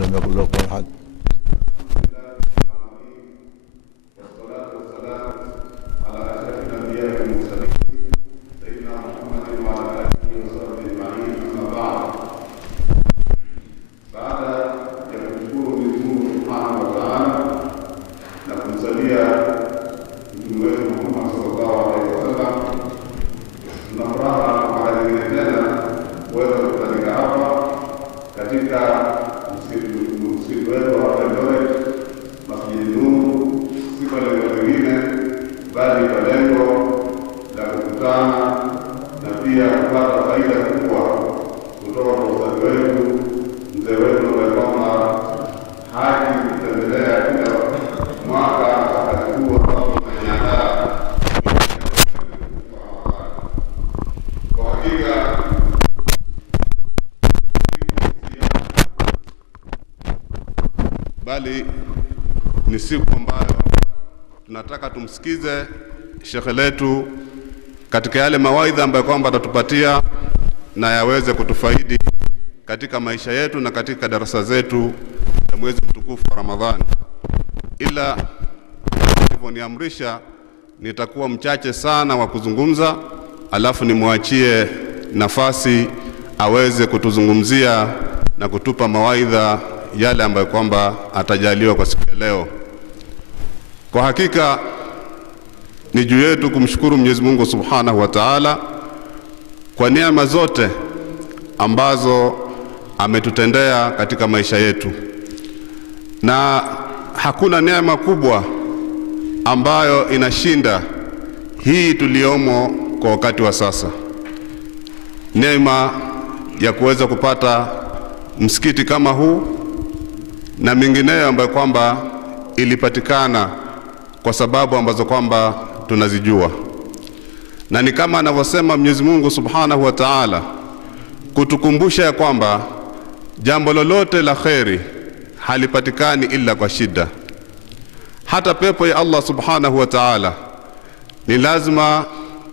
لم يكن له كفوا أحد. Bali ni siku ambayo tunataka tumsikize shekhe letu katika yale mawaidha ambayo kwamba atatupatia na yaweze kutufaidi katika maisha yetu na katika darasa zetu ya mwezi mtukufu wa Ramadhani. Ila alivyoniamrisha nitakuwa mchache sana wa kuzungumza, alafu nimwachie nafasi aweze kutuzungumzia na kutupa mawaidha yale ambayo kwamba atajaliwa kwa siku ya leo. Kwa hakika ni juu yetu kumshukuru Mwenyezi Mungu Subhanahu wa Ta'ala kwa neema zote ambazo ametutendea katika maisha yetu, na hakuna neema kubwa ambayo inashinda hii tuliomo kwa wakati wa sasa. Neema ya kuweza kupata msikiti kama huu na mingineyo ambayo kwamba ilipatikana kwa sababu ambazo kwamba tunazijua. Na ni kama anavyosema Mwenyezi Mungu Subhanahu wa Ta'ala kutukumbusha ya kwamba jambo lolote la kheri halipatikani ila kwa shida. Hata pepo ya Allah Subhanahu wa Ta'ala ni lazima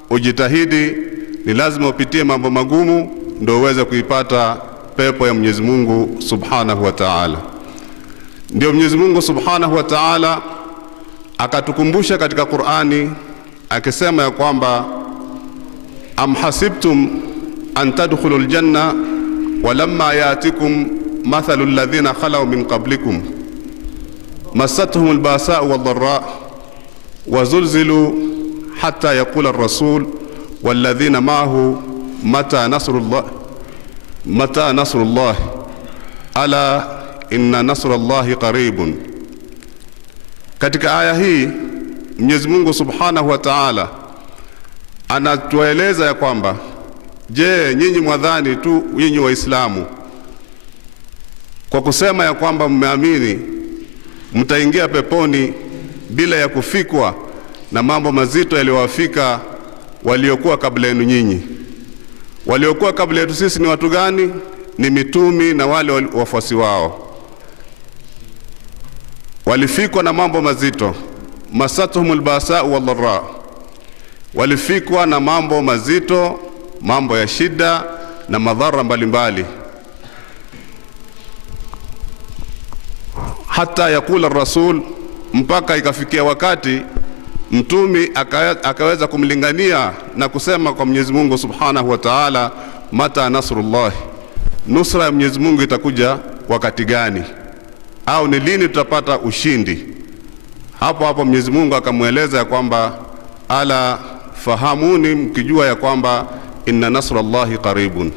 ujitahidi, ni lazima upitie mambo magumu ndio uweze kuipata pepo ya Mwenyezi Mungu Subhanahu wa Ta'ala. Ndio Mwenyezi Mungu Subhanahu wa Ta'ala akatukumbusha katika Qur'ani akisema ya kwamba am hasibtum an tadkhulul janna walamma yatikum mathalul ladhina khalaw min qablikum massatuhumul ba'sa'u wadh-dharra wazulzilu hatta yaqula ar-rasul walladhina ma'ahu mata nasrullah ala inna nasrallahi qaribun. Katika aya hii Mwenyezi Mungu Subhanahu wa Ta'ala anatueleza ya kwamba je, nyinyi mwadhani tu nyinyi Waislamu kwa kusema ya kwamba mmeamini mtaingia peponi bila ya kufikwa na mambo mazito yaliyowafika waliokuwa kabla yenu nyinyi? Waliokuwa kabla yetu sisi ni watu gani? Ni mitumi na wale wafuasi wao. Walifikwa na mambo mazito, masatuhumul basa'u wadh-dharra, walifikwa na mambo mazito, mambo ya shida na madhara mbalimbali. Hata yakula rasul, mpaka ikafikia wakati mtumi akaweza kumlingania na kusema kwa Mwenyezi Mungu Subhanahu wa Ta'ala, mata nasrullah, nusra ya Mwenyezi Mungu itakuja wakati gani, au ni lini tutapata ushindi? Hapo Mwenyezi Mungu akamueleza ya kwamba ala fahamuni, mkijua ya kwamba inna nasrallahi qaribun,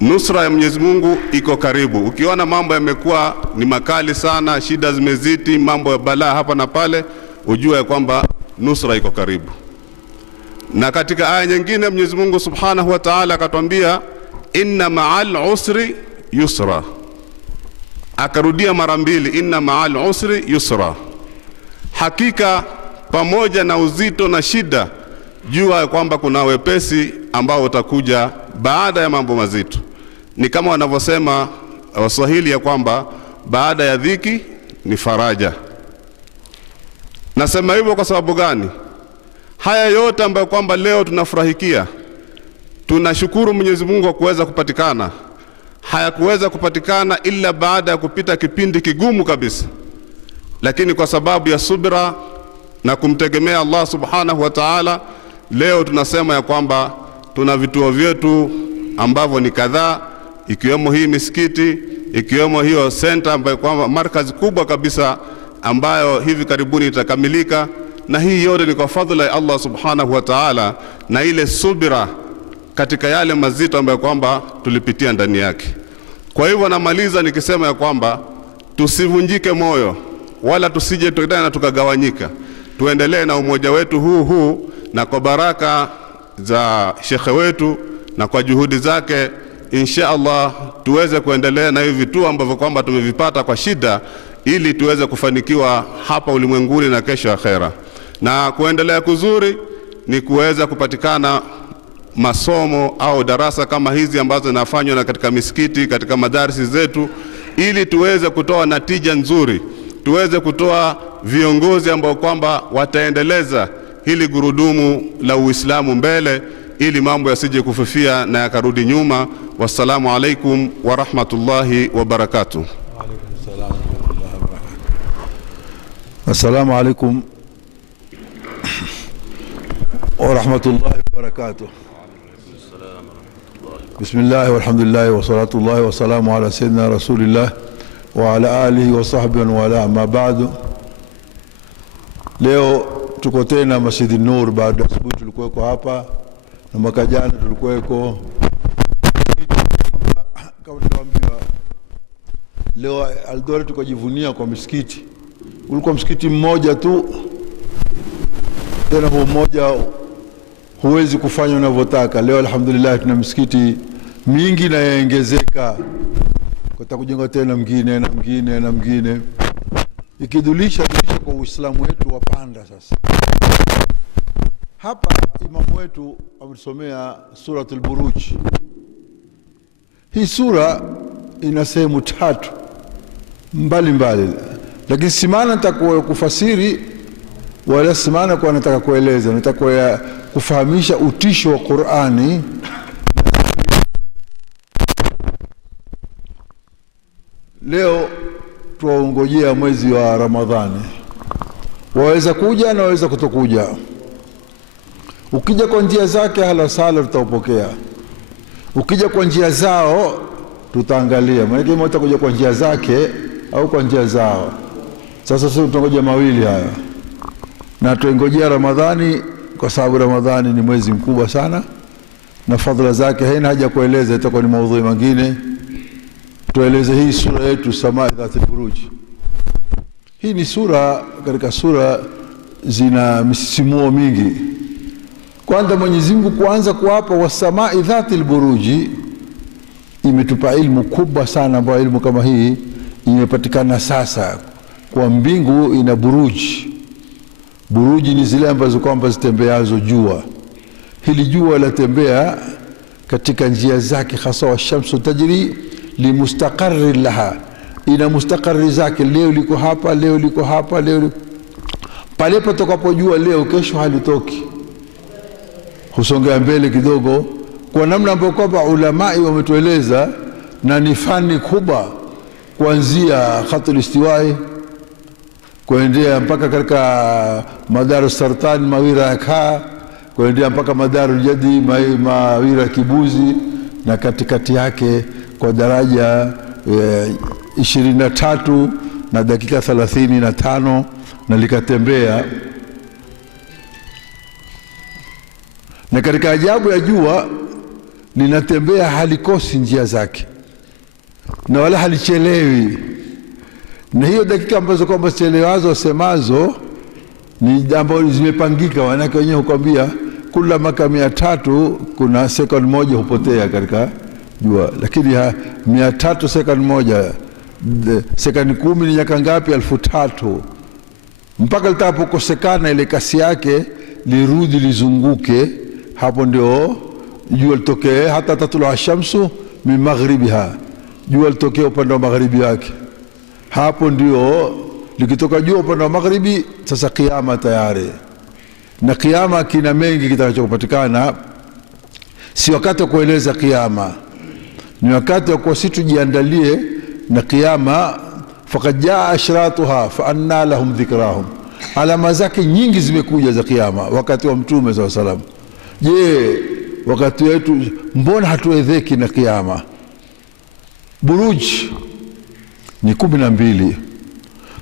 nusra ya Mwenyezi Mungu iko karibu. Ukiona mambo yamekuwa ni makali sana, shida zimezidi, mambo ya balaa hapa na pale, ujue ya kwamba nusra iko karibu. Na katika aya nyingine Mwenyezi Mungu Subhanahu wa Ta'ala akatwambia inna ma'al usri yusra, akarudia mara mbili, inna ma'al usri yusra. Hakika pamoja na uzito na shida, jua kwamba kuna wepesi ambao utakuja baada ya mambo mazito. Ni kama wanavyosema Waswahili ya kwamba baada ya dhiki ni faraja. Nasema hivyo kwa sababu gani? Haya yote ambayo kwamba leo tunafurahikia, tunashukuru Mwenyezi Mungu kwa kuweza kupatikana. hayakuweza kupatikana ila baada ya kupita kipindi kigumu kabisa, lakini kwa sababu ya subira na kumtegemea Allah subhanahu wa ta'ala, leo tunasema ya kwamba tuna vituo vyetu ambavyo ni kadhaa, ikiwemo hii misikiti, ikiwemo hiyo center ambayo kwamba markazi kubwa kabisa ambayo hivi karibuni itakamilika, na hii yote ni kwa fadhila ya Allah subhanahu wa ta'ala na ile subira katika yale mazito ambayo kwamba tulipitia ndani yake. Kwa hivyo namaliza nikisema ya kwamba tusivunjike moyo wala tusije tena tukagawanyika. Tuendelee na umoja wetu huu, na kwa baraka za shekhe wetu na kwa juhudi zake insha Allah tuweze kuendelea na hivi vituo ambavyo kwamba tumevipata kwa shida, ili tuweze kufanikiwa hapa ulimwenguni na kesho akhera. Na kuendelea kuzuri ni kuweza kupatikana masomo au darasa kama hizi ambazo zinafanywa na katika misikiti, katika madarisi zetu, ili tuweze kutoa natija nzuri, tuweze kutoa viongozi ambao kwamba wataendeleza hili gurudumu la Uislamu mbele, ili mambo yasije kufifia na yakarudi nyuma. Wassalamu alaikum wa rahmatullahi wa barakatuh. Assalamu alaikum wa rahmatullahi wa barakatuh. Bismillah walhamdulillah wa salatullahi wa salamu ala sayyidina rasulillah wa ala alihi wa sahbihi wa ala, amma ba'du. Leo tuko tena Masjid Nur. Baada ya asubuhi tulikuwa hapa na mwaka jana tulikuwa kama tunaambiwa. Leo Aldore tukajivunia kwa msikiti. Ulikuwa msikiti mmoja tu, tena huo mmoja huwezi kufanya unavyotaka. Leo alhamdulillah tuna msikiti mingi na yaongezeka, kutakujenga tena mwingine, ikidulisha kwa Uislamu wetu wapanda. Sasa hapa imamu wetu amesomea suratul Buruj. Hii sura ina sehemu 3 mbalimbali, lakini simana nitakuwa kufasiri wala simana kwa nataka kueleza, nataka kufahamisha utisho wa Qur'ani. Leo tuongojea mwezi wa Ramadhani, waweza kuja na waweza kutokuja. Ukija kwa njia zake hala sala tutaupokea, ukija kwa njia zao tutaangalia, maana mmoja kuja kwa njia zake au kwa njia zao. Sasa sisi tunangoja mawili haya, na tuengojea Ramadhani kwa sababu Ramadhani ni mwezi mkubwa sana na fadhila zake haina haja kueleza, itakuwa ni maudhui mengine. Tueleze hii sura yetu Samaa Dhatil Buruj. Hii ni sura katika sura zina misisimuo mingi. Kwanza Mwenyezi Mungu kuanza kuapa wa Samaa Dhatil Buruj, imetupa ilmu kubwa sana, ambayo ilmu kama hii imepatikana sasa. Kwa mbingu ina buruji. Buruji ni zile ambazo kwamba zitembeazo jua. Hili jua latembea katika njia zake, hasa wa shamsu tajri li mustaqarri laha, ina mustaqarri zake. Leo liko hapa, leo liko hapa, leo pale patakapojua leo, kesho halitoki, husongea mbele kidogo, kwa namna ambayo kwamba ulamai wametueleza, na ni fani kubwa, kuanzia khatul istiwai kuendea mpaka katika madaru sartani mawira ya kaa, kuendea mpaka madaru jadi mawira kibuzi, na katikati yake kwa daraja 23 na dakika 35 na likatembea. Na katika ajabu ya jua linatembea, halikosi njia zake na wala halichelewi. Na hiyo dakika ambazo kwamba chelewazo semazo ni ambazo zimepangika. Wanawake wenyewe hukwambia kila maka 300 kuna second moja hupotea katika jua, lakini 300 second moja, second 10 ni nyaka ngapi? 3000. Mpaka litapokosekana ile kasi yake lirudi lizunguke, hapo ndio jua litokee. Hata tatlu shamsu min maghribiha, jua litokee upande wa magharibi wake. Hapo ndio likitoka jua upande wa magharibi, sasa kiyama tayari. Na kiyama kina mengi kitakachokupatikana, si wakati kueleza kiyama. ni wakati wa kwa sisi tujiandalie na kiyama. Faqad jaa ashratuha fa anna lahum dhikrahum, alama zake nyingi zimekuja za kiyama wakati wa Mtume sallallahu alaihi wasallam. Je, wakati wetu mbona hatuedheki na kiyama? Buruj ni 12,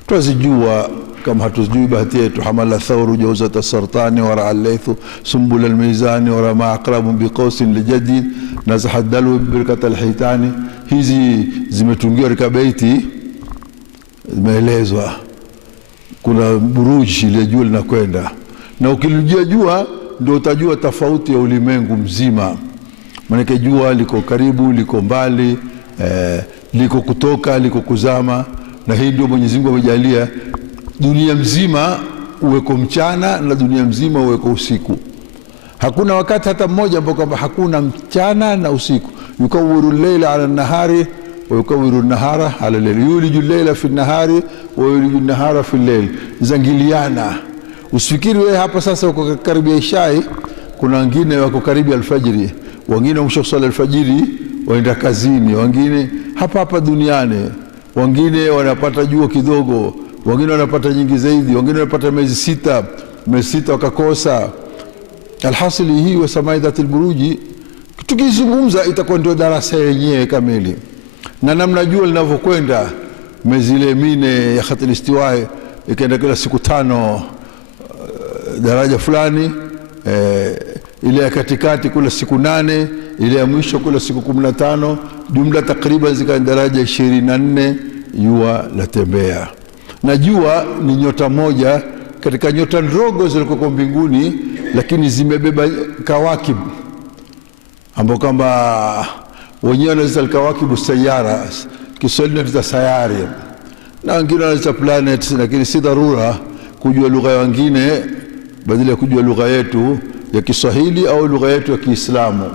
twazijua kama hatujui bahati yetu. Hamala thawru jawzata sartani wa ra'a al-laythu sumbul al-mizani wa rama aqrabun biqawsin lijadid nazaha dalu birkat al-hitani. Hizi zimetungiwa katika baiti, zimeelezwa kuna buruji ile jua linakwenda, na ukilijua jua ndio utajua tofauti ya ulimwengu mzima. Maana jua liko karibu, liko mbali, liko kutoka, liko kuzama. Na hii ndio Mwenyezi Mungu amejalia dunia mzima uweko mchana na dunia mzima uweko usiku. Hakuna wakati hata mmoja ambapo hakuna mchana na usiku. Yukawiru al-layla 'ala an-nahari wa yukawiru an-nahara 'ala al-layli, yuliju al-layla fi an-nahari wa yuliju an-nahara fi al-layl, zangiliana. Usifikiri wewe hapa sasa uko karibu ya ishai, kuna wengine wako karibu alfajiri, wengine wameshakusali alfajiri waenda kazini, wengine hapa duniani, wengine wanapata jua kidogo, wengine wanapata nyingi zaidi, wengine wanapata miezi sita wakakosa. Alhasili hii wa samaidatul buruji tukizungumza itakuwa ndio darasa yenyewe kamili, na namna jua linavyokwenda. Miezi ile 4 ya khatil istiwai ikaenda kila siku 5 daraja fulani, ile ya katikati kula siku 8, ile ya mwisho kula siku 15, jumla takriban zika daraja 24 jua la tembea. Na jua ni nyota moja katika nyota ndogo zilizoko mbinguni, lakini zimebeba kawakibu ambao kama wenyewe wanaita kawakibu sayara, Kiswahili ni sayari, na wengine wanaita planet, lakini si dharura kujua lugha ya wengine badala ya kujua lugha yetu ya Kiswahili au lugha yetu ya Kiislamu.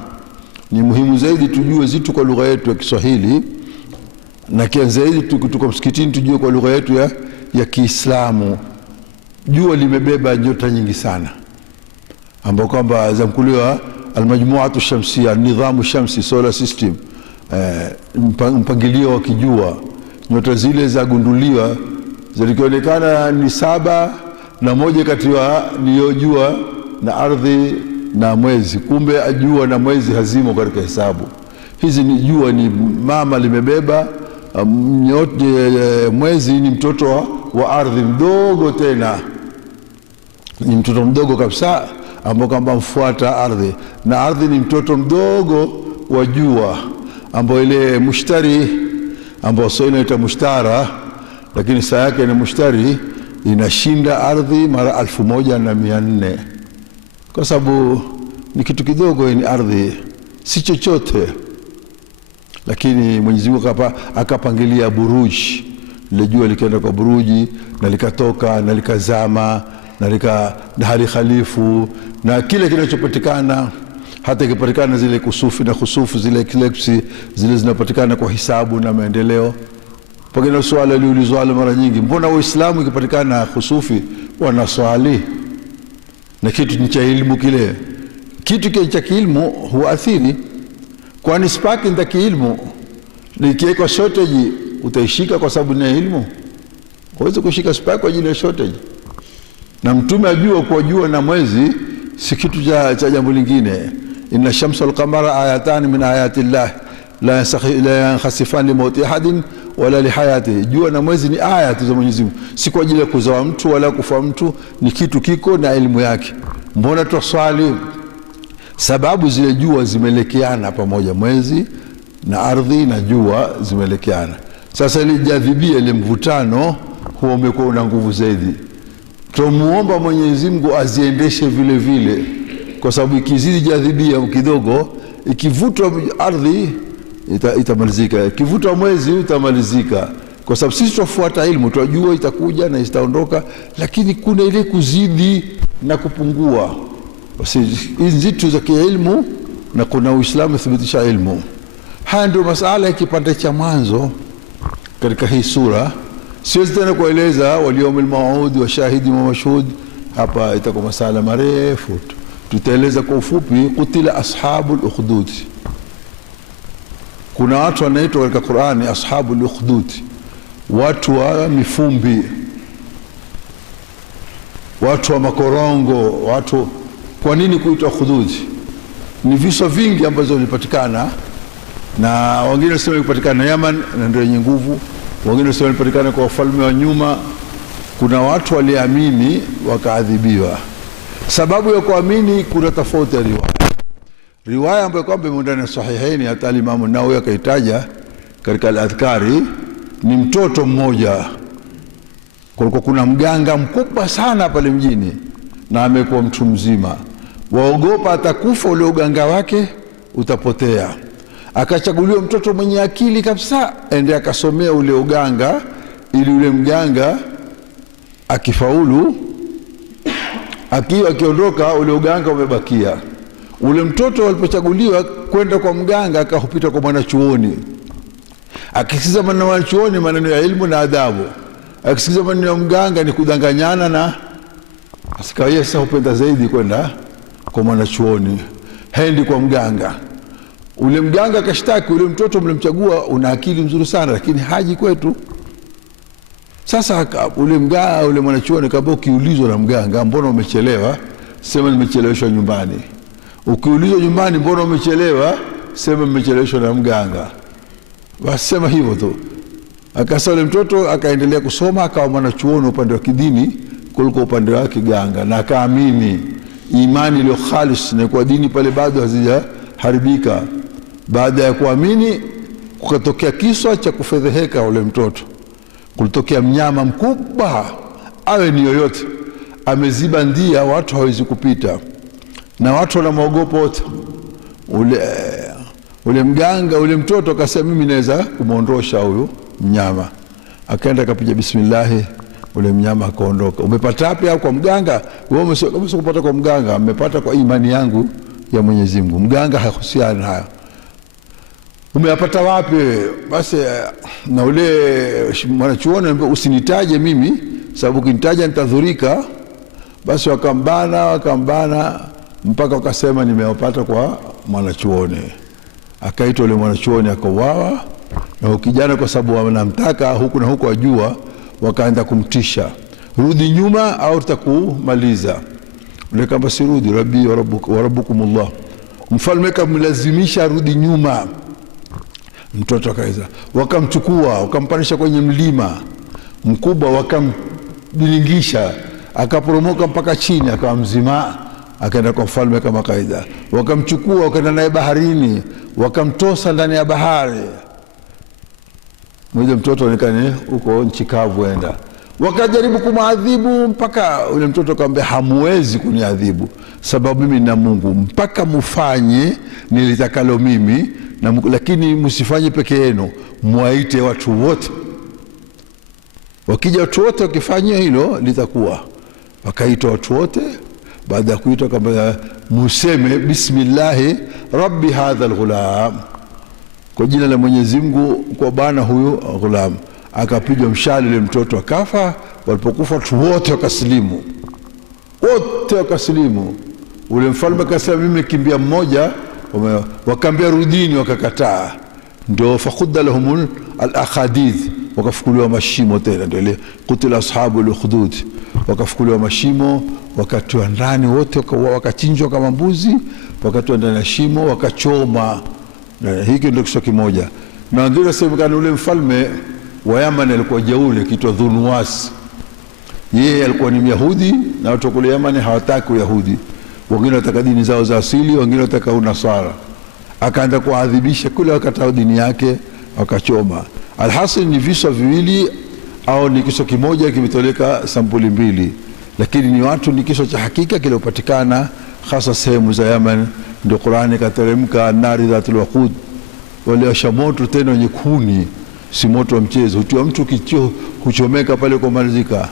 Ni muhimu zaidi tujue zitu kwa lugha yetu ya Kiswahili, na kianza zaidi tuko msikitini tujue kwa lugha yetu ya Kiislamu. Jua limebeba nyota nyingi sana ambao kwamba zamkuliwa almajmuatu shamsia, nidhamu shamsi, solar system, mpangilio wa kijua. Nyota zile zagunduliwa zilionekana ni 7, na moja kati ya ni jua na ardhi na mwezi. Kumbe jua na mwezi hazimo katika hesabu hizi. Ni jua ni mama limebeba, mwezi ni mtoto wa ardhi mdogo, tena ni mtoto mdogo kabisa ambao kama mfuata ardhi, na ardhi ni mtoto mdogo wa jua, ambao ile mushtari ambao sio inaitwa mushtara, lakini saa yake ni mushtari, inashinda ardhi mara 1400, kwa sababu ni kitu kidogo. Ni ardhi si chochote, lakini Mwenyezi Mungu akapangilia buruji. Ile jua likaenda kwa buruji na likatoka na likazama na hali khalifu, na kile kinachopatikana, hata ikipatikana zile kusufi na khusufu, zile eclipse zile zinapatikana kwa hisabu na maendeleo. Pengine swali liulizwa mara nyingi, mbona Waislamu ikipatikana khusufi wanaswali? Na kitu cha ilmu, kile kitu cha ilmu huathiri, kwani spaki ndio kiilmu. Nikiweka shortage utaishika kwa sababu ni ilmu, huwezi kushika spaki kwa ajili ya shortage. Na Mtume ajua kwa jua na mwezi si kitu cha jambo lingine. Inna shamsa wal qamara ayatan min ayati llah la yankhasifan li mauti ahadin wala li hayati. Jua na mwezi ni aya za Mwenyezi Mungu, si kwa ajili ya kuzaa mtu wala kufa mtu, ni kitu kiko na elimu yake. Mbona tuswali? Sababu zile jua zimelekeana pamoja, mwezi na ardhi na jua zimelekeana. Sasa ile jadhibia, ile mvutano huo umekuwa una nguvu zaidi. Tumuomba Mwenyezi Mungu aziendeshe vile vile, kwa sababu ikizidi jadhibia kidogo, ikivutwa ardhi itamalizika, ikivutwa mwezi utamalizika, kwa sababu sisi tufuata ilmu, tunajua itakuja na itaondoka, lakini kuna ile kuzidi na kupungua. Basi hizi zitu za kiilmu, na kuna Uislamu thibitisha ilmu. Haya ndio masala ya kipande cha mwanzo katika hii sura. Siwezi tena kueleza waliomil maud wa shahidi wa mashhud, hapa itakuwa masala marefu. Tutaeleza kwa ufupi. Kutila ashabul ukhdud, Kuna watu wanaitwa katika Qur'ani ashabul ukhdud, watu wa mifumbi, watu wa makorongo, watu. Kwa nini kuitwa ukhdud? Ni visa vingi ambazo vilipatikana, na wengine wanasema vilipatikana Yaman na ndio yenye nguvu, wengine wanasema vilipatikana kwa wafalme wa nyuma. Kuna watu waliamini wakaadhibiwa. Sababu ya kuamini kuna tofauti ya riwaya ambayo kwamba ndani ya sahihaini, hata Imam Nawawi akaitaja katika al-Adhkari. Ni mtoto mmoja, kulikuwa kuna mganga mkubwa sana pale mjini na amekuwa mtu mzima, waogopa atakufa ule uganga wake utapotea. Akachaguliwa mtoto mwenye akili kabisa ende akasomea ule uganga, ili ule mganga akifaulu, akiondoka ule uganga umebakia. Ule mtoto alipochaguliwa kwenda kwa mganga akahupita kwa mwanachuoni, akisikiza maneno ya mwanachuoni, maneno ya elimu na adabu. Akisikiza maneno ya mganga ni kudanganyana, na asikaye sasa hupenda zaidi kwenda kwa mwanachuoni, hendi kwa mganga. Ule mganga akashtaki, ule mtoto mlimchagua una akili mzuri sana lakini haji kwetu. Sasa ule mwanachuoni akamwambia, ukiulizwa na mganga mbona umechelewa, sema nimecheleweshwa nyumbani. Ukiulizwa nyumbani mbona umechelewa, sema nimecheleweshwa na mganga. Basi sema hivyo tu. Akasema ule mtoto akaendelea kusoma, akawa mwanachuoni upande wa kidini kuliko upande wa kiganga, na akaamini imani iliyo khalis, na kwa dini pale bado hazijaharibika. Baada ya kuamini kukatokea kisa cha kufedheheka ule mtoto. Kulitokea mnyama mkubwa, awe ni yoyote, ameziba ndia, watu hawezi kupita na watu wanamwogopa wote. Ule mganga, ule mtoto akasema mimi naweza kumuondosha huyu mnyama. Akaenda akapiga bismillah, ule mnyama akaondoka. Umepata wapi? Au kwa mganga? Wewe umesema kupata kwa mganga. Umepata kwa imani yangu ya Mwenyezi Mungu. Mganga hahusiani na hayo. Umeyapata wapi? Basi na ule mwanachuoni anambia usinitaje mimi, sababu kinitaja nitadhurika. Basi wakambana mpaka wakasema nimeyapata kwa mwanachuoni. Akaitwa ule mwanachuoni akauawa, na kijana kwa sababu wanamtaka huku na huku ajua, wakaanza kumtisha, rudi nyuma au tutakumaliza. Ule kama sirudi, rabbi wa rabbukumullah. Mfalme kamlazimisha rudi nyuma. Mtoto akaanza, wakamchukua wakampanisha kwenye mlima mkubwa, wakambilingisha, akaporomoka mpaka chini, akawa mzima. Akaenda kwa mfalme kama kaida, wakamchukua wakaenda naye baharini, wakamtosa ndani ya bahari. Mmoja mtoto onekane huko nchi kavu enda. Wakajaribu kumadhibu mpaka ule mtoto akamwambia, hamuwezi kuniadhibu sababu mimi na Mungu, mpaka mufanye nilitakalo mimi, lakini msifanye peke yenu, muaite watu wote. Wakija watu wote wakifanyia hilo litakuwa. Wakaita watu wote. Baada ya kuitwa kama museme bismillah rabbi hadha alghulam, kwa jina la Mwenyezi Mungu kwa bana huyu ghulam. Akapigwa mshale ile mtoto akafa. Walipokufa watu wote wakasilimu, Ule mfalme akasema mimi kimbia mmoja, wakaambia rudini, wakakataa. Ndio fakhudda lahum al-akhadid, wakafukuliwa mashimo tena. Ndio ile kutila ashabul ukhdud, wakafukuliwa mashimo, wakatiwa ndani wote, wakachinjwa kama mbuzi, wakatiwa ndani ya shimo, wakachoma. Na hiki ndio kisa kimoja. Na ndio inasemekana ule mfalme wa Yaman alikuwa jeuri, kiitwa Dhunwas. Yeye alikuwa ni Myahudi, na watu kule Yaman hawataki Uyahudi. Wengine wataka dini zao za asili, wengine wataka unasara. Akaanza kuadhibisha kule, wakataa dini yake, wakachoma. Alhasil ni visa viwili au ni kisa kimoja kimetoleka sampuli mbili, lakini ni watu, ni kisa cha hakika kiliopatikana hasa sehemu za Yaman. Ndio Qur'ani kateremka, nari dhatul waqud, wale washa moto tena wenye kuni, si moto wa mchezo. Utiwa mtu kichio kuchomeka pale kwa malizika.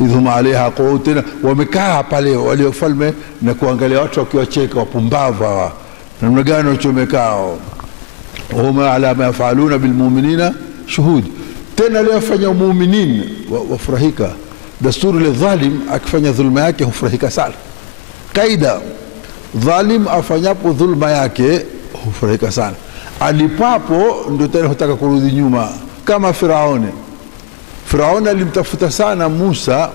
Idhum alaiha qawtuna, wamekaa pale wale wafalme na kuangalia watu wakiwacheka, wapumbavu hawa namna gani wachomekao. Huma ala ma yafaluna bil mu'minina shuhud. Tena leo fanya muuminin wafurahika. Dasturi le dhalim akifanya dhulma yake hufurahika sana. Kaida dhalim afanyapo dhulma yake hufurahika sana. alipapo ndio tena hutaka kurudi nyuma, kama Firauni. Firauni alimtafuta sana Musa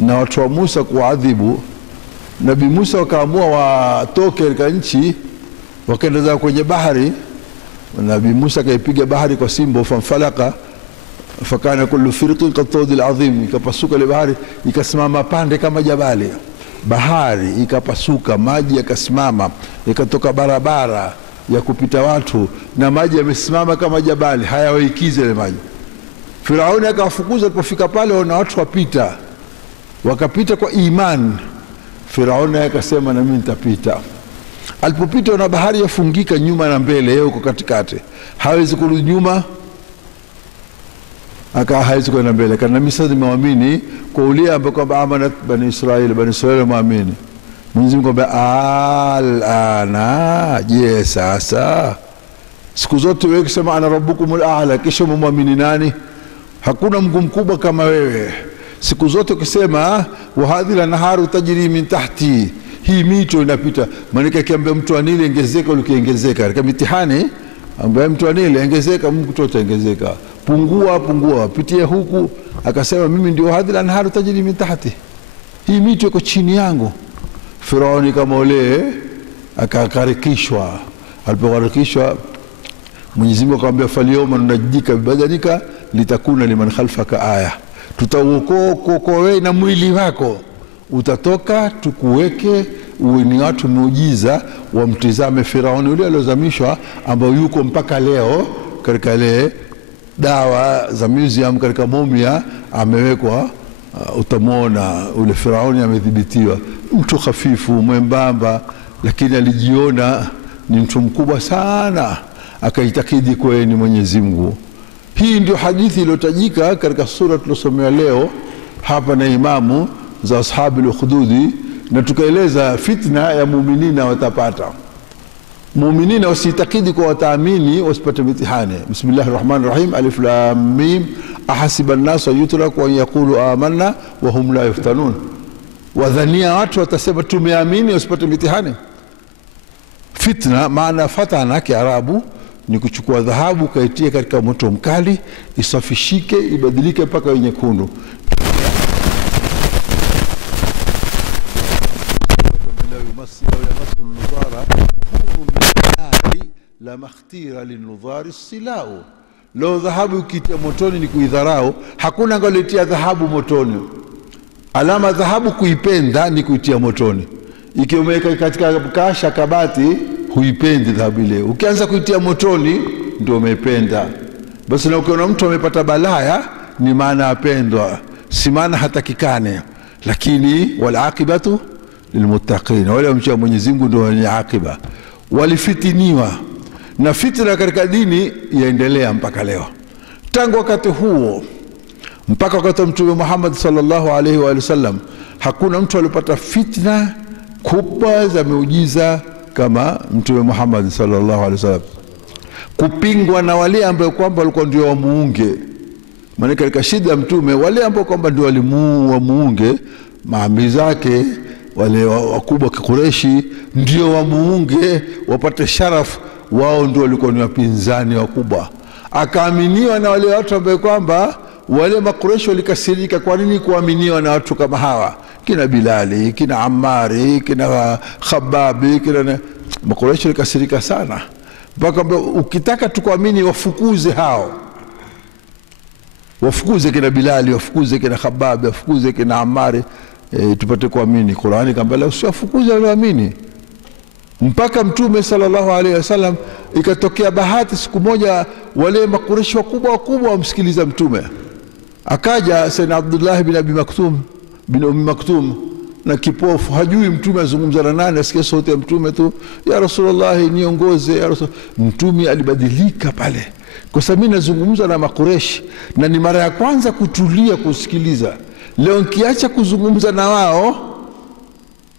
na watu wa Musa kuadhibu. Nabii Musa wakaamua watoke katika nchi, wakaenda kwenye bahari. Nabii Musa kaipiga bahari kwa simbo, famfalaka fakana kullu firqin qatawdil azim, ikapasuka ile bahari ikasimama pande kama jabali. Bahari ikapasuka, maji yakasimama, ikatoka barabara ya kupita watu, na maji yamesimama kama jabali, hayawaikize ile maji. Firauni akawafukuza. Alipofika pale na watu wapita, wakapita kwa imani. Firauni akasema na mimi nitapita. Alipopita na bahari yafungika nyuma na mbele, yeye uko katikati, hawezi kurudi nyuma, hawezi kwenda mbele. Kana mimi sasa nimeamini kwa ule ambaye kwamba amanat bani Israeli muamini. Mwenyezi Mungu kwamba alana, je, sasa siku zote wewe kusema ana rabbukumul a'la kisha muamini nani? Hakuna Mungu mkubwa kama wewe. Siku zote ukisema wa hadhi la naharu tajri min tahti, hii mito inapita, maana akiambia mtu anile ongezeka, ukiongezeka katika mitihani, ambaye mtu anile ongezeka, Mungu tutaongezeka, pungua pitia huku. Akasema mimi ndio hadhi la naharu tajri min tahti, hii mito iko chini yangu. Firauni kama ule akakarikishwa. Alipokarikishwa, Mwenyezi Mungu akamwambia falyawma nunajjika bibadanika litakuna liman khalfaka aya, tutakuokoa wewe na mwili wako, utatoka tukuweke uwe ni watu muujiza. Wamtizame Firauni ule aliozamishwa, ambao yuko mpaka leo katika ile dawa za museum, katika mumia amewekwa. Utamwona ule Firauni amedhibitiwa, mtu hafifu mwembamba, lakini alijiona ni mtu mkubwa sana, akaitakidi kwa ni Mwenyezi Mungu. Hii ndio hadithi iliyotajika katika sura tulosomea leo hapa na imamu za ashabil ukhdudi, na tukaeleza fitna ya muumini watapata. Muumini wasitakidi kwa wataamini wasipate mitihani. Bismillahirrahmanirrahim. Alif lam mim. Ahasiba an-nasu yutraku an yaqulu amanna wa hum la yuftanun. Wadhania watu watasema tumeamini wasipate mitihani. Fitna maana fatana kiarabu ni kuchukua dhahabu kaitia katika moto mkali, isafishike, ibadilike mpaka nyekundu. La makhtira linudhari silau. Lo, dhahabu ukitia motoni ni kuidharau, hakuna ngaletia dhahabu motoni. Alama dhahabu kuipenda ni kuitia motoni. Ikiweka katika kasha kabati huipendi dhahabu ile, ukianza kuitia motoni ndio umependa. Basi na ukiona mtu amepata balaya ni maana apendwa, si maana hatakikane. Lakini wal aqibatu lilmuttaqin, wale wamcha Mwenyezi Mungu ndio wenye akiba. Walifitiniwa na fitna katika dini yaendelea mpaka leo. Tangu wakati huo mpaka wakati wa Mtume Muhammad sallallahu alaihi wa sallam, hakuna mtu alipata fitna kubwa za miujiza kama Mtume Muhammad sallallahu alaihi wasallam. Kupingwa na wale ambao kwamba walikuwa ndio wamuunge. Maana katika shida ya Mtume, wale ambao kwamba ndio wamuunge, maamiri zake wale wakubwa wa Qurayshi ndio wamuunge wapate sharafu, wao ndio walikuwa ni wapinzani wakubwa. Akaaminiwa na wale watu ambao kwamba wale Makuraishi walikasirika, kwa nini kuaminiwa na watu kama hawa? Kina Bilali, kina Ammari, kina Khababi, kina Makuraishi walikasirika sana. Mpaka ukitaka tukuamini wafukuze hao. Wafukuze kina Bilali, wafukuze kina Khababi, wafukuze kina Ammari, tupate kuamini. Qur'ani kambala usiwafukuze waamini. Mpaka Mtume sallallahu alaihi wasallam ikatokea bahati siku moja wale Makuraishi wakubwa wamsikiliza Mtume. Akaja Sayyidina Abdullah bin Abi Maktum bin Ummi Maktum, na kipofu, hajui Mtume azungumza na nani, asikia sauti ya Mtume tu, ya Rasulullah niongoze ya Rasul. Mtume alibadilika pale, kwa sababu mimi nazungumza na Makuraishi na ni mara ya kwanza kutulia kusikiliza. Leo nikiacha kuzungumza na wao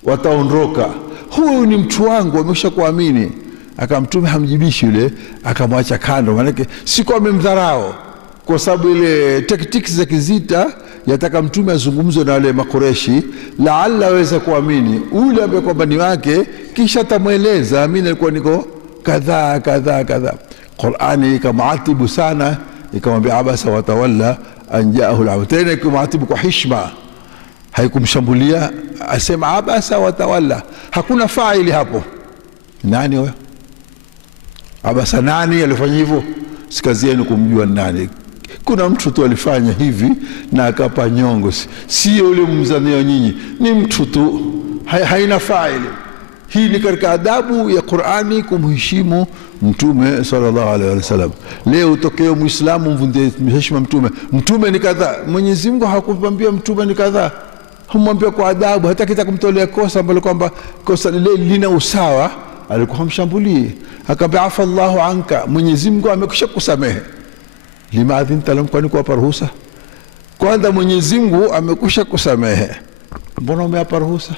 wataondoka, huyu ni mtu wangu, amesha kuamini. Akamtume hamjibishi yule, akamwacha kando, maana siko amemdharau, kwa sababu ile tactics za kizita yataka Mtume azungumze na wale Makureshi, laalla aweze kuamini ule ambaye kwamba ni wake, kisha tamueleza mimi nilikuwa niko kadha kadha kadha. Qur'ani ikamatibu sana, ikamwambia abasa wa tawalla an jaahu al-'ama. Tena ikamatibu kwa heshima, haikumshambulia, asema abasa wa tawalla. Hakuna faili hapo. Nani huyo abasa? Nani alifanya hivyo? Sikazi yenu kumjua nani. Kuna mtu tu alifanya hivi na akapa nyongo, sio yule mzanio nyinyi, ni mtu tu, haina faili. Hii ni katika adabu ya Qur'ani kumheshimu Mtume sallallahu alaihi wasallam. Leo utokeo Muislamu mvunde heshima Mtume. Mtume ni kadhaa. Mwenyezi Mungu hakumwambia Mtume ni kadhaa, humwambia kwa adabu. Hata kitaka kumtolea kosa ambalo kwamba kosa lile lina usawa, alikuwa hamshambulii, akamwambia afa Allahu anka, Mwenyezi Mungu amekwisha kusamehe. Lima adhinta lahum, kwani kuwapa ruhusa? Kwanza Mwenyezi Mungu amekwisha kusamehe, mbona umeapa ruhusa?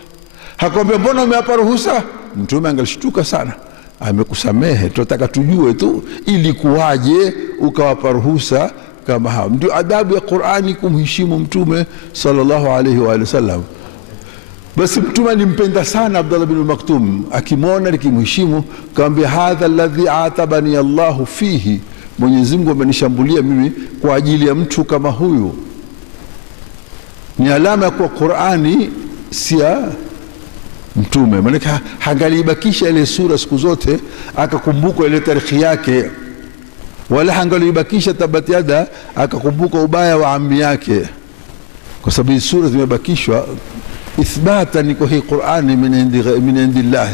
Hakwambia mbona umeapa ruhusa? Mtume angalishtuka sana. Amekusamehe, tunataka tujue tu ili kuwaje ukawapa ruhusa kama hao. Ndio adabu ya Qur'ani kumheshimu Mtume sallallahu alaihi wa sallam. Basi Mtume alimpenda sana Abdullah bin Maktum, akimwona nikimheshimu, kaambia hadha alladhi atabani Allahu fihi, Mwenyezi Mungu amenishambulia mimi kwa ajili ya mtu kama huyu. Ni alama kwa Qur'ani si Mtume, maana hangaliibakisha ile sura siku zote akakumbuka ile tarikhi yake, wala hangaliibakisha Tabbat Yada akakumbuka ubaya wa ammi yake, kwa sababu sura zimebakishwa ithbatan kwa hii Qur'ani min indillah,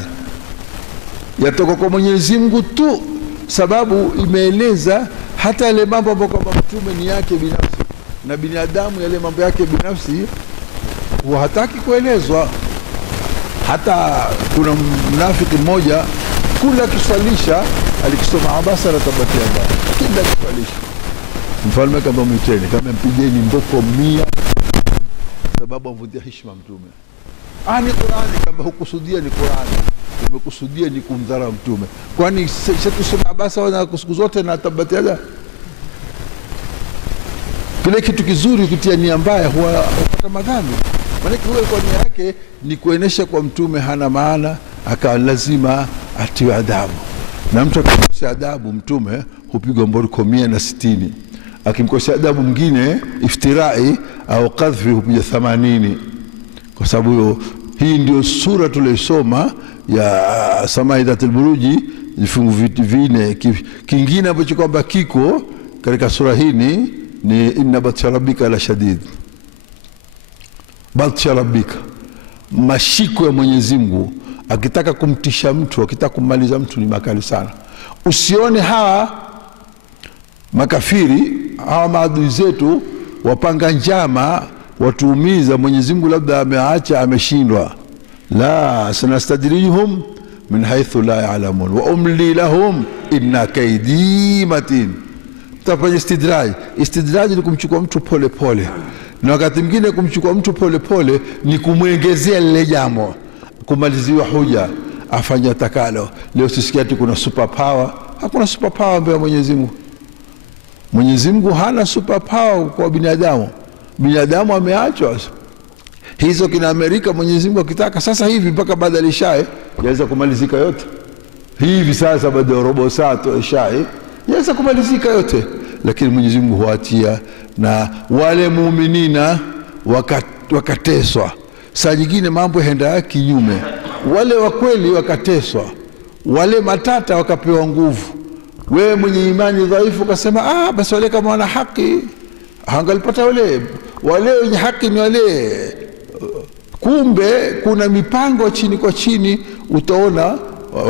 yatoka kwa Mwenyezi Mungu tu, sababu imeeleza hata ile mambo ambayo kwa Mtume ni yake binafsi, na binadamu yale mambo yake binafsi huwa hataki kuelezwa. Hata kuna mnafiki mmoja kula kiswalisha alikisoma abasa na Tabbat Yada, kila kiswalisha mfalme kama mwiteni, kama mpigeni mboko 100, sababu amvunjia heshima Mtume. Ni Qur'ani, kama hukusudia ni Qur'ani, umekusudia ni kumdhara Mtume. Kwani tusome abasa na siku zote na Tabbat Yada? Kile kitu kizuri kutia nia mbaya huwa upata madhambi. Maana kwa nia yake ni kuenesha kwa Mtume hana maana, akawa lazima atiwe adabu. Na mtu akikosea adabu Mtume hupigwa mboriko 160. Akimkosea adabu mwingine iftirai au kadhfi hupigwa 80. Kwa sababu hii ndio sura tuliyosoma ya Samaidatul Buruji, vifungu vine. Kingine ambacho kwamba kiko katika sura hii ni inna batsha rabbika la shadid. Batsha rabbika, mashiko ya Mwenyezi Mungu akitaka kumtisha mtu, akitaka kummaliza mtu ni makali sana. Usione hawa makafiri, hawa maadui zetu wapanga njama watuumiza, Mwenyezi Mungu labda ameacha, ameshindwa. La, sanastadrijuhum min haythu la ya'lamun wa umli lahum inna kaydi matin. Tutafanya istidraj. Istidraj ni kumchukua mtu pole pole, na wakati mwingine kumchukua mtu pole pole ni kumwongezea lile jambo, kumaliziwa hoja, afanya takalo. Leo sisikia tu kuna super power. Hakuna super power mbele ya Mwenyezi Mungu. Mwenyezi Mungu hana super power kwa binadamu. Binadamu ameachwa. Hizo kina Amerika, Mwenyezi Mungu akitaka sasa hivi mpaka baada ya isha yaweza kumalizika yote. Hivi sasa baada ya robo saa tu isha yaweza kumalizika yote, lakini Mwenyezi Mungu huatia, na wale muuminina wakateswa. Saa nyingine mambo yaenda kinyume, wale wa kweli wakateswa, wale matata wakapewa nguvu. Wewe mwenye imani dhaifu ukasema basi wale kama wana haki hangalipata wale wenye haki ni wale. Kumbe kuna mipango chini kwa chini, utaona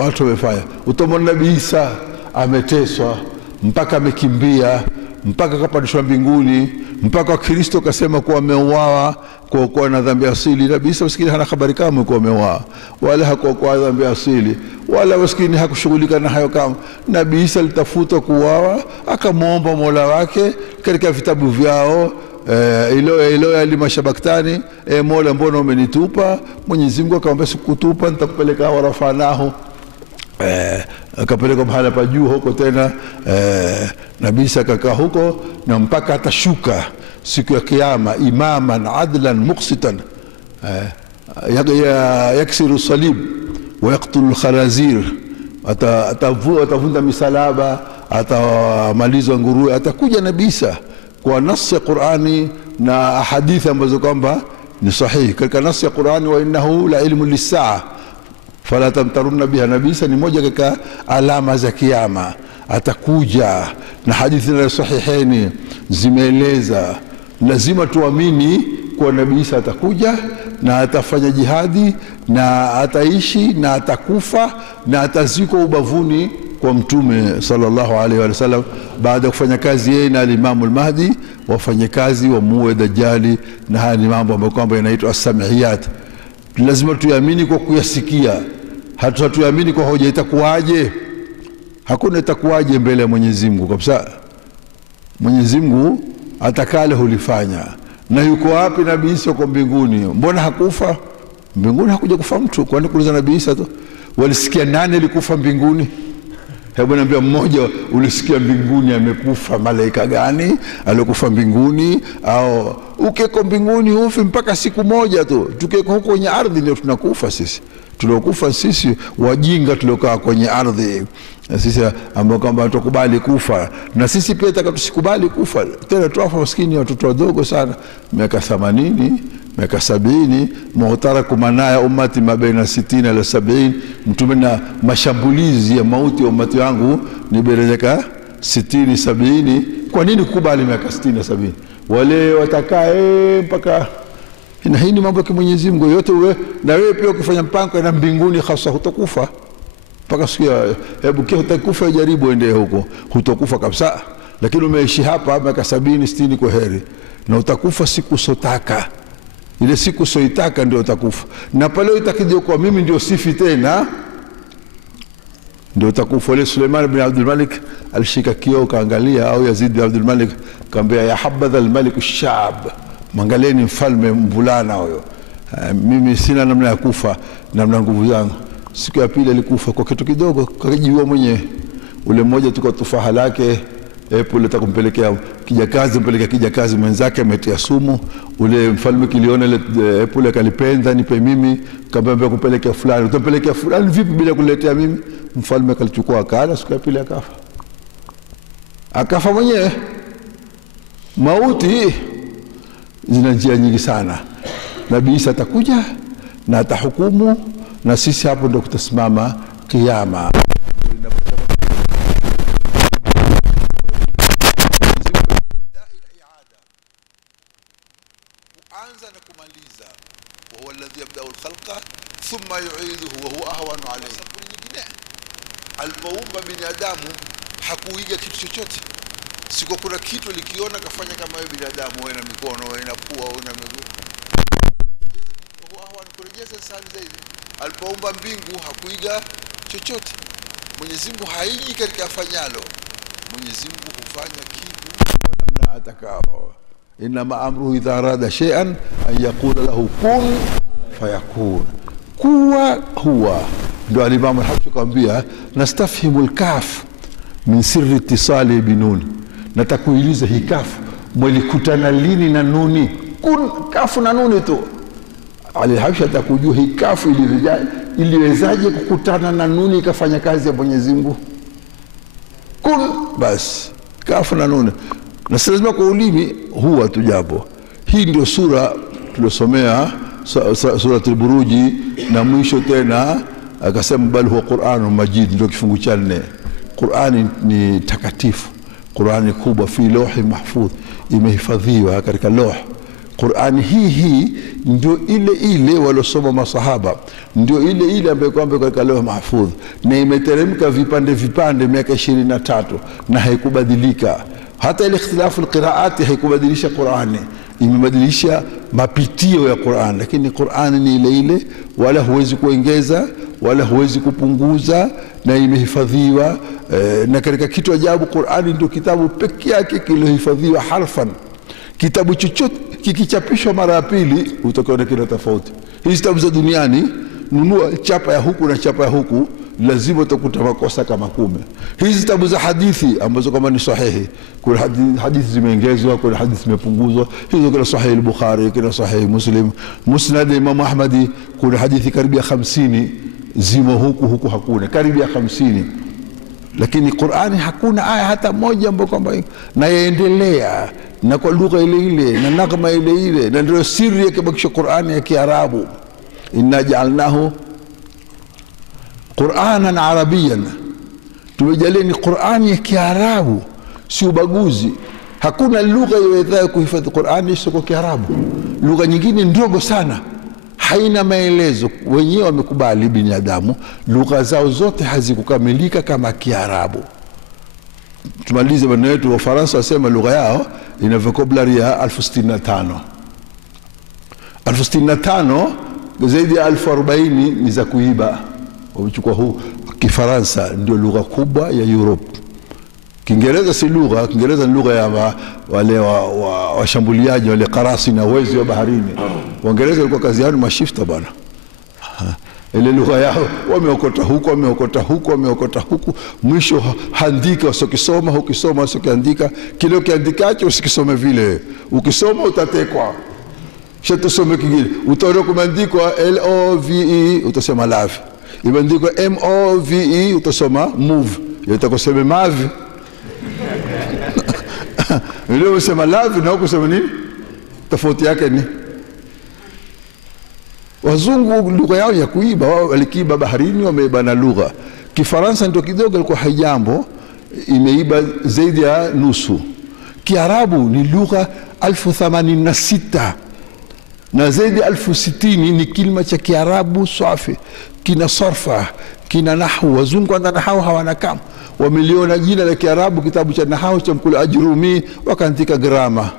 watu wamefanya. Utamwona Nabii Isa ameteswa mpaka amekimbia, mpaka kapandishwa mbinguni, mpaka Kristo kasema kuwa ameuawa kwa na dhambi asili. Nabii Isa maskini hana habari kama kuwa ameuawa, wala hakuwa kwa dhambi asili, wala maskini hakushughulika na hayo. Kama Nabii Isa alitafuta kuuawa, akamwomba Mola wake katika vitabu vyao, Eloya limashabaktani, Mola mbona umenitupa? Mwenyezi Mungu akamwambia sikutupa, nitakupeleka warafanahu, akapeleka mahali pa juu huko tena. Nabii Isa akakaa huko na mpaka atashuka siku ya kiyama, imaman adlan muqsitan, yaksiru salib wa yaqtulu kharazir atavunda misalaba, atamalizwa nguruwe. Atakuja Nabii Isa kwa nasi ya Qur'ani na hadithi ambazo kwamba ni sahihi. Katika nasi ya Qur'ani, wa innahu la ilmu lis-saa fala tamtarunna biha, Nabii Isa ni moja katika alama za kiyama. Atakuja na hadithi na sahihaini zimeeleza. Lazima tuamini kwa Nabii Isa atakuja na atafanya jihadi na ataishi na atakufa na atazikwa ubavuni kwa Mtume sallallahu alaihi wasallam, baada ya kufanya kazi yeye na Imam al-Mahdi wafanye kazi wa muue Dajjali. Na haya ni mambo ambayo kwamba yanaitwa as-sam'iyat. Lazima tuamini kwa kuyasikia, hatuamini kwa hoja. Itakuwaje? Hakuna itakuwaje mbele ya Mwenyezi Mungu kabisa. Mwenyezi Mungu atakalo hulifanya. Na yuko wapi Nabii Isa? Kwa mbinguni. Mbona hakufa? Mbinguni hakuja kufa mtu. Kwani kuuliza Nabii Isa tu? Walisikia nani alikufa mbinguni? Hebu niambia mmoja ulisikia mbinguni amekufa, malaika gani alikufa mbinguni? Au ukeko mbinguni ufi mpaka siku moja tu. Tukeko huko kwenye ardhi ndio tunakufa sisi. Tuliokufa sisi wajinga tuliokaa kwenye ardhi. Sisi ambao kwamba tukubali kufa. Na sisi pia tutakaposikubali kufa tena tuafa maskini watoto wadogo sana, miaka 80, miaka 70. Muhtaraku manaya ummati mabaina 60 ila 70. Mtume na mashambulizi ya mauti ya ummati wangu ni bereka 60 70. Kwa nini kukubali miaka 60 na 70? Wale watakae mpaka na hii ni mambo ya Mwenyezi Mungu yote. Na wewe pia ukifanya mpango na mbinguni hasa hutakufa mpaka sikia. Hebu kile utakufa jaribu ende huko, hutakufa kabisa. Lakini umeishi hapa miaka 70 60 kwa heri, na utakufa siku sotaka. Ile siku soitaka ndio utakufa. Na pale itakija kwa mimi ndio sifi tena ndio utakufa. Ile Suleiman ibn Abdul Malik alishika kioo kaangalia, au Yazid ibn Abdul Malik kaambia ya habadha al-malik ash-shab, mangalieni mfalme mvulana huyo. Mimi sina namna ya kufa, namna nguvu zangu. Siku ya pili alikufa kwa kitu kidogo, kajiua mwenyewe. Ule mmoja tuko tufaha lake pole takumpelekea kijakazi, mpelekea kijakazi mwenzake ametia sumu. Ule mfalme kiliona ile pole kalipenda, nipe mimi, kaambia kupelekea fulani. Utampelekea fulani vipi bila kuletea mimi? Mfalme kalichukua akala, siku ya pili akafa mwenyewe. Mauti zina njia nyingi sana. Nabii Isa atakuja na atahukumu, na sisi hapo ndio kutasimama kiyama. Kuanza na kumaliza. Wa huwa alladhi yabda'u al-khalqa thumma yu'iduhu wa huwa ahwanu alayhi. Alipoumba binadamu hakuiga kitu chochote. Siko kuna kitu likiona kafanya kama wewe binadamu, wewe na mikono, wewe na pua, wewe na miguu. Wao wanakurejeza sana zaidi. Alipoumba mbingu hakuiga chochote. Mwenyezi Mungu haiji katika afanyalo. Mwenyezi Mungu hufanya kitu kwa namna atakao. Inma amruhu idha arada shay'an an yaqula lahu kun fayakun. Kuwa huwa. Ndio Imam al-Hafiz kwambia nastafhimul kaf min sirri ittisali binun. Natakuuliza hii kafu mlikutana lini na nuni? Kun kafu na nuni tu. Al-Hafiz atakujua hii kafu iliwezaje kukutana na nuni ikafanya kazi ya Mwenyezi Mungu. Kun bas kafu na nuni. Na lazima kwa ulimi huwa tujapo. Hii ndio sura tuliosomea, suratul Buruji, na mwisho tena akasema bal huwa Qur'anun Majid, ndio kifungu cha 4. Qur'ani ni takatifu. Qur'ani kubwa fi lawhi mahfudh, imehifadhiwa katika lawh. Qur'ani hii ndio ile walosoma masahaba, ndio ile ambayo kwamba katika lawh mahfudh, na imeteremka vipande miaka 23 na haikubadilika. Hata ile ikhtilafu alqiraati haikubadilisha Qur'ani, imebadilisha mapitio ya Qur'an. Lakini Qur'ani ni ile, wala huwezi kuongeza wala huwezi kupunguza, na imehifadhiwa. Na katika kitu ajabu, Qur'ani ndio kitabu pekee yake kilohifadhiwa harfan. Kitabu chochote kikichapishwa mara ya pili utakiona kina tofauti. Hizi kitabu za duniani, nunua chapa ya huku na chapa ya huku, lazima utakuta makosa kama 10. Hizi kitabu za hadithi ambazo kama ni sahihi, kuna hadithi zimeongezwa, kuna hadithi zimepunguzwa. Hizo kuna Sahih al-Bukhari, kuna Sahih Muslim, Musnad Imam Ahmad, kuna hadithi karibia 50 zimo huku hakuna, karibu ya 50. Lakini Qur'ani hakuna aya hata moja ambayo kwamba na yaendelea na kwa lugha ile ile na nagma ile ile, na ndio siri ya kubakisha Qur'ani ya Kiarabu. Inna ja'alnahu Qur'anan Arabiyan, tumejalia ni Qur'ani ya Kiarabu, si ubaguzi. Hakuna lugha iwezayo kuhifadhi Qur'ani isipokuwa Kiarabu. Lugha nyingine ndogo sana, haina maelezo. Wenyewe wamekubali binadamu lugha zao zote hazikukamilika kama Kiarabu. Tumalize maneno yetu. Wafaransa wasema lugha yao ina vocabulary ya 1065. 1065 zaidi ya 1040 ni za kuiba. Wamechukua huu Kifaransa ndio lugha kubwa ya Europe. Kiingereza si lugha, Kiingereza ni lugha ya wale washambuliaji wale karasi na wezi wa baharini. Waingereza walikuwa kazi yao mashifta bwana. Ile lugha yao wameokota huko, mwisho handika usokisoma, ukisoma usikiandika, kile ukiandikacho usikisome vile. Ukisoma utatekwa. Kisha usome kingine. Utaona kumeandikwa LOVE utasema love. Imeandikwa MOVE utasoma move. Yatakosema mave. Ile usema love na ukisema nini? Tofauti yake ni wazungu lugha yao ya kuiba, wao walikiba baharini, wameiba na lugha. Kifaransa ndio kidogo ilikuwa haijambo, imeiba zaidi ya nusu. Kiarabu ni lugha 1086 na zaidi ya 1060 ni kilima cha Kiarabu safi, kina sarfa, kina nahwu. Wazungu wana nahwu hawana kama. Wameliona jina la Kiarabu kitabu cha nahwu cha Mkulu Ajrumi, wakaandika grama.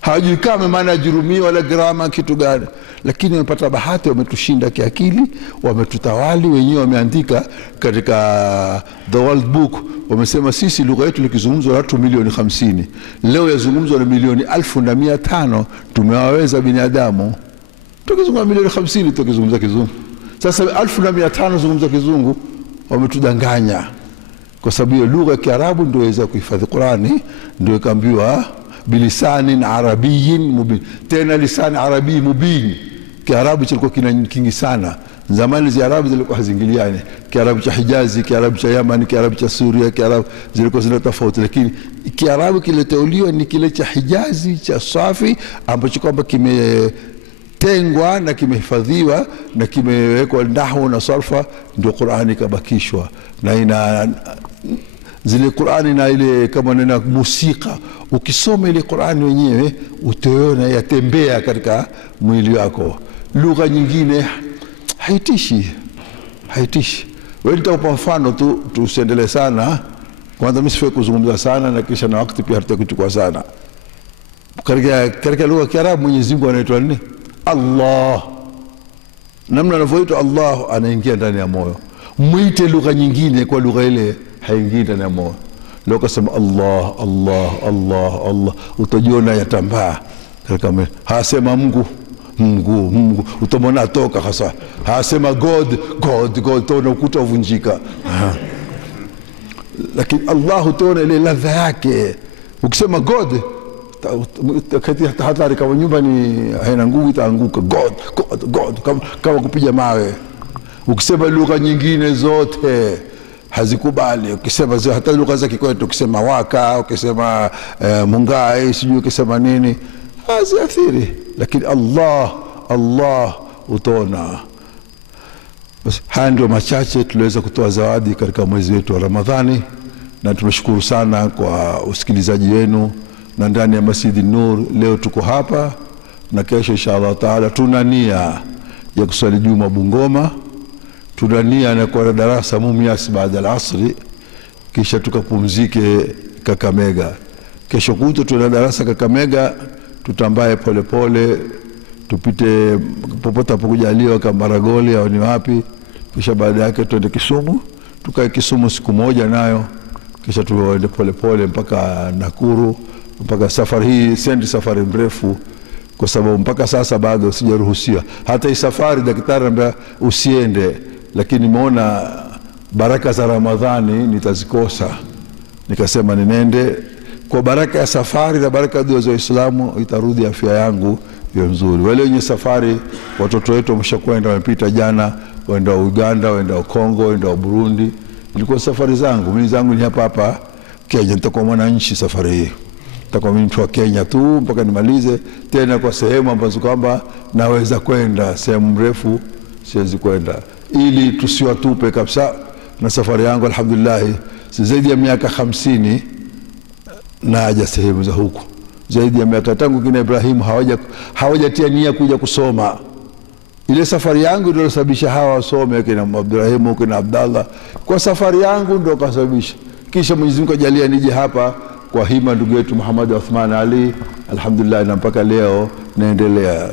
Hawajui kama maana Ajrumi wala grama kitu gani, lakini wamepata bahati, wametushinda kiakili, wametutawali wenyewe. Wameandika katika The World Book, wamesema sisi lugha yetu ikizungumzwa na watu milioni 50, leo yazungumzwa na milioni 1500. Tumewaweza binadamu. Tukizungumza milioni 50 tukizungumza Kizungu. Sasa 1500 zungumza Kizungu, wametudanganya. Kwa sababu hiyo lugha ya Kiarabu ndio iweza kuhifadhi Qur'ani, ndio kaambiwa bilisanin arabiyyin mubin. Tena lisan arabi mubin. Kiarabu kilikuwa kingi sana. Zamani za Arabu zilikuwa hazingiliane. Kiarabu cha Hijazi, Kiarabu cha Yaman, Kiarabu cha Suria, Kiarabu zilikuwa zina tofauti, lakini Kiarabu kileteuliwa ni kile cha Hijazi cha safi ambacho kwamba kimetengwa na kimehifadhiwa na kimewekwa nahwu na sarfa, ndio Qur'ani kabakishwa. Na ina zile Qur'ani na ile kama nena musika, ukisoma ile Qur'ani wenyewe utaona yatembea katika mwili wako. Lugha nyingine haitishi. Wewe nitakupa mfano tu, tusiendelee sana. Kwanza mimi sifai kuzungumza sana, na kisha na wakati pia hatutakuchukua sana. Katika lugha ya Kiarabu Mwenyezi Mungu anaitwa nini? Allah. Namna anavyoitwa Allah anaingia ndani ya moyo. Muite lugha nyingine kwa lugha ile haingii ndani ya moyo. Leo kasema Allah, utajiona yatambaa katika moyo. Hasema Mungu, utamwona atoka hasa. Hasema God, utaona ukuta uvunjika. Lakini Allah utaona ile ladha yake. Ukisema God, hatari kama nyumba ni haina nguvu itaanguka. God kama kupiga mawe. Ukisema lugha nyingine zote hazikubali. Ukisema hata lugha za kikwetu, ukisema waka, ukisema mungai, sijui ukisema nini, haziathiri. Lakini Allah utaona. Basi haya ndio machache tuliweza kutoa zawadi katika mwezi wetu wa Ramadhani, na tunashukuru sana kwa usikilizaji wenu. Na ndani ya Masjid Nur leo tuko hapa, na kesho inshallah taala tuna nia ya kusali Juma Bungoma. Tuna nia na kwa darasa Mumias baada ya asri, kisha tukapumzike Kakamega. Kesho kutwa tuna darasa Kakamega, tutambaye pole tupite popote apokujaliwa kama Maragoli au ni wapi, kisha baada yake tuende Kisumu. Tukae Kisumu siku moja nayo, kisha tuende pole mpaka Nakuru. Mpaka safari hii sendi safari mrefu, kwa sababu mpaka sasa bado sijaruhusiwa. Hata hii safari daktari anambia usiende, lakini nimeona baraka za Ramadhani nitazikosa. Nikasema ninende kwa baraka ya safari na baraka ya dua za Uislamu, itarudi afya yangu iwe mzuri. Wale wenye safari, watoto wetu wameshakwenda, wamepita jana, waenda Uganda, waenda Kongo, waenda Burundi. Ilikuwa safari zangu, mimi zangu ni hapa Kenya. Nitakuwa mwananchi safari hii, nitakuwa mimi mtu wa Kenya tu mpaka nimalize, tena kwa sehemu ambazo kwamba naweza kwenda. Sehemu mrefu siwezi kwenda, ili tusiwatupe kabisa. Na safari yangu alhamdulillah zaidi ya miaka 50 naja sehemu za huku, zaidi ya miaka tangu kina Ibrahim hawajatia nia kuja kusoma. Ile safari yangu ndio sababisha hawa wasome, kina Ibrahim, kina Abdallah, kwa safari yangu ndio kasababisha. Kisha Mwenyezi Mungu ajalia nije hapa kwa hima ndugu yetu Muhammad Uthman Ali, alhamdulillah, na mpaka leo naendelea.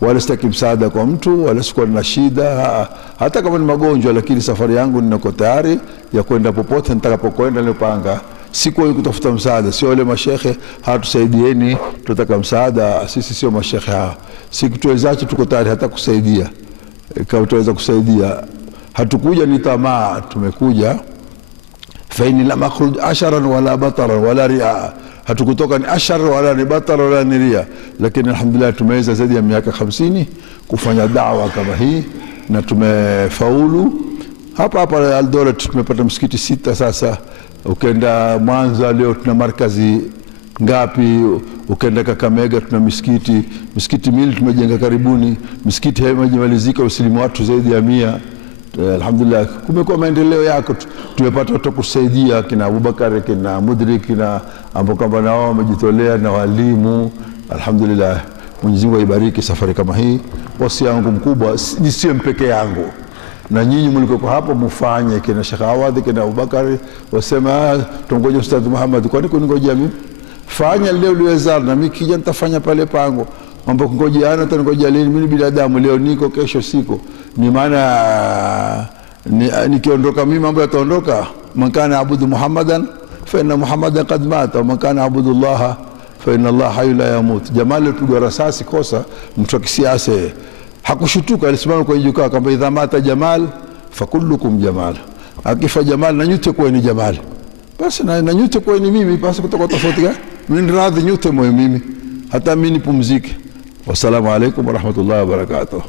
Wala sitaki msaada kwa mtu, wala sikuwa na shida, hata kama ni magonjwa, lakini safari yangu niko tayari ya kwenda popote nitakapokwenda. Nilipanga siku kutafuta msaada, sio wale mashekhe hatusaidieni, tutaka msaada. Sisi sio mashekhe hao, siku tuwezacho tuko tayari hata kusaidia. Kama tutaweza kusaidia, hatukuja ni tamaa, tumekuja faini la makhruj asharan wala bataran wala ria. Hatukutoka ni ashar wala ni batar wala ni ria, lakini alhamdulillah tumeweza zaidi ya miaka 50 kufanya da'wa kama hii, na tumefaulu. Hapa Eldoret tumepata msikiti 6 sasa. Ukenda Mwanza leo tuna markazi ngapi? Ukenda Kakamega tuna misikiti mili tumejenga karibuni. Misikiti haimalizika, usilimu watu zaidi ya 100. Alhamdulillah kumekuwa maendeleo yako. Tumepata watu kusaidia, kina Abubakar, kina Mudrik, na ambao kama nao wamejitolea, na walimu. Alhamdulillah, Mwenyezi Mungu aibariki safari kama hii. Wasi yangu mkubwa ni sio mpeke yangu, na nyinyi mliko hapo mfanye, kina Sheikh Awadhi, kina Abubakar wasema tungoje Ustadh Muhammad, kwani kuningojea mimi? Fanya leo uliweza, na mimi kija nitafanya pale pango. Mambo kungojeana tunangojea lini? Mimi binadamu, leo niko kesho siko. Ni maana nikiondoka mimi mambo yataondoka. Man kana abudu Muhammadan fa inna Muhammadan qad mata, wa man kana abudu Allah fa inna Allah hayy la yamut. Jamal tupigwa rasasi kosa, mtu wa kisiasa hakushutuka, alisimama kwa jukwaa kwamba idha mata Jamal fa kullukum Jamal. Akifa Jamal na nyote kwa ni Jamal, basi na nyote kwa ni mimi, basi kutoka tofauti gani? Mimi radhi nyote moyo mimi, hata mimi nipumzike. Wassalamu alaykum wa rahmatullahi wa barakatuh.